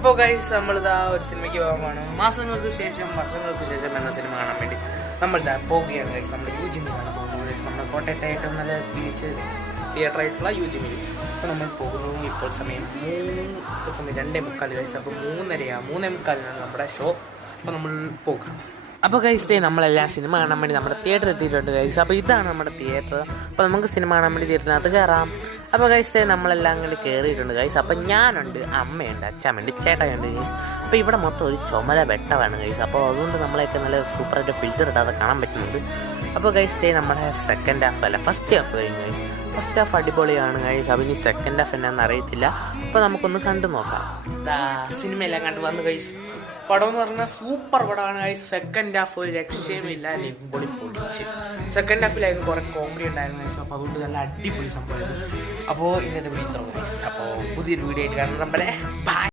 അപ്പോൾ ഗൈസ് നമ്മളിതാ ഒരു സിനിമയ്ക്ക് പോകാനാണ്. വർഷങ്ങൾക്ക് ശേഷം എന്ന സിനിമ കാണാൻ വേണ്ടി നമ്മളിതാ പോവുകയാണ് ഗൈസ്. നമ്മുടെ യുജിമിലാണ് പോകുന്നത് ഗൈസ്. നമ്മുടെ കോട്ടയത്തെ ഏറ്റവും നല്ല ബീച്ച് തിയേറ്ററായിട്ടുള്ള യുജിമിൽ. അപ്പോൾ നമ്മൾ പോകുന്നു. ഇപ്പോൾ സമയം 2:45 ഗൈസ്. അപ്പോൾ 3:45 നമ്മുടെ ഷോ. അപ്പോൾ നമ്മൾ പോകാം. അപ്പോൾ ഗൈസ് നമ്മളെല്ലാം സിനിമ കാണാൻ വേണ്ടി നമ്മുടെ തിയേറ്ററിൽ എത്തിയിട്ടുണ്ട് ഗൈസ്. അപ്പോൾ ഇതാണ് നമ്മുടെ തിയേറ്റർ. അപ്പോൾ നമുക്ക് സിനിമ കാണാൻ വേണ്ടി തിയേറ്ററിനകത്ത് കയറാം. അപ്പോൾ ഗൈസ് നമ്മളെല്ലാം അങ്ങോട്ട് കയറിയിട്ടുണ്ട് ഗൈസ്. അപ്പോൾ ഞാനുണ്ട്, അമ്മയുണ്ട്, അച്ഛമ്മയുണ്ട്, ചേട്ടനുണ്ട് ഗൈസ്. അപ്പോൾ ഇവിടെ മൊത്തം ഒരു ചുമല വെട്ടമാണ് ഗൈസ്. അപ്പോൾ അതുകൊണ്ട് നമ്മളെയൊക്കെ നല്ല സൂപ്പറായിട്ട് ഫിൽറ്റർ ഇടാതെ കാണാൻ പറ്റുന്നുണ്ട്. അപ്പോൾ ഗൈസ് നമ്മുടെ സെക്കൻഡ് ഹാഫ് അല്ല ഫസ്റ്റ് ഹാഫ് കഴിഞ്ഞു ഗൈസ്. ഫസ്റ്റ് ഹാഫ് അടിപൊളിയാണ് ഗൈസ്. അപ്പോൾ ഇനി സെക്കൻഡ് ഹാഫ് എന്നാന്ന് അറിയത്തില്ല. അപ്പോൾ നമുക്കൊന്ന് കണ്ടു നോക്കാം. സിനിമയെല്ലാം കണ്ടു വന്നു ഗൈസ്. പടം എന്ന് പറഞ്ഞാൽ സൂപ്പർ പടമാണ് ഗൈസ്. സെക്കൻഡ് ഹാഫ് ഒരു രക്ഷയുമില്ല, പൊളി പൊളിച്ച്. സെക്കൻഡ് ഹാഫിലായിരുന്നു കുറേ കോമഡി ഉണ്ടായിരുന്നു ഗൈസ്. അപ്പോൾ അതുകൊണ്ട് നല്ല അടിപൊളി സംഭവമായിരുന്നു. അപ്പോൾ ഇന്നത്തെ വീഡിയോ ഇത്ര ഗൈസ്. അപ്പോൾ പുതിയൊരു വീഡിയോ ആയിട്ട് കാണുന്നത് നമ്മളെ ബൈ.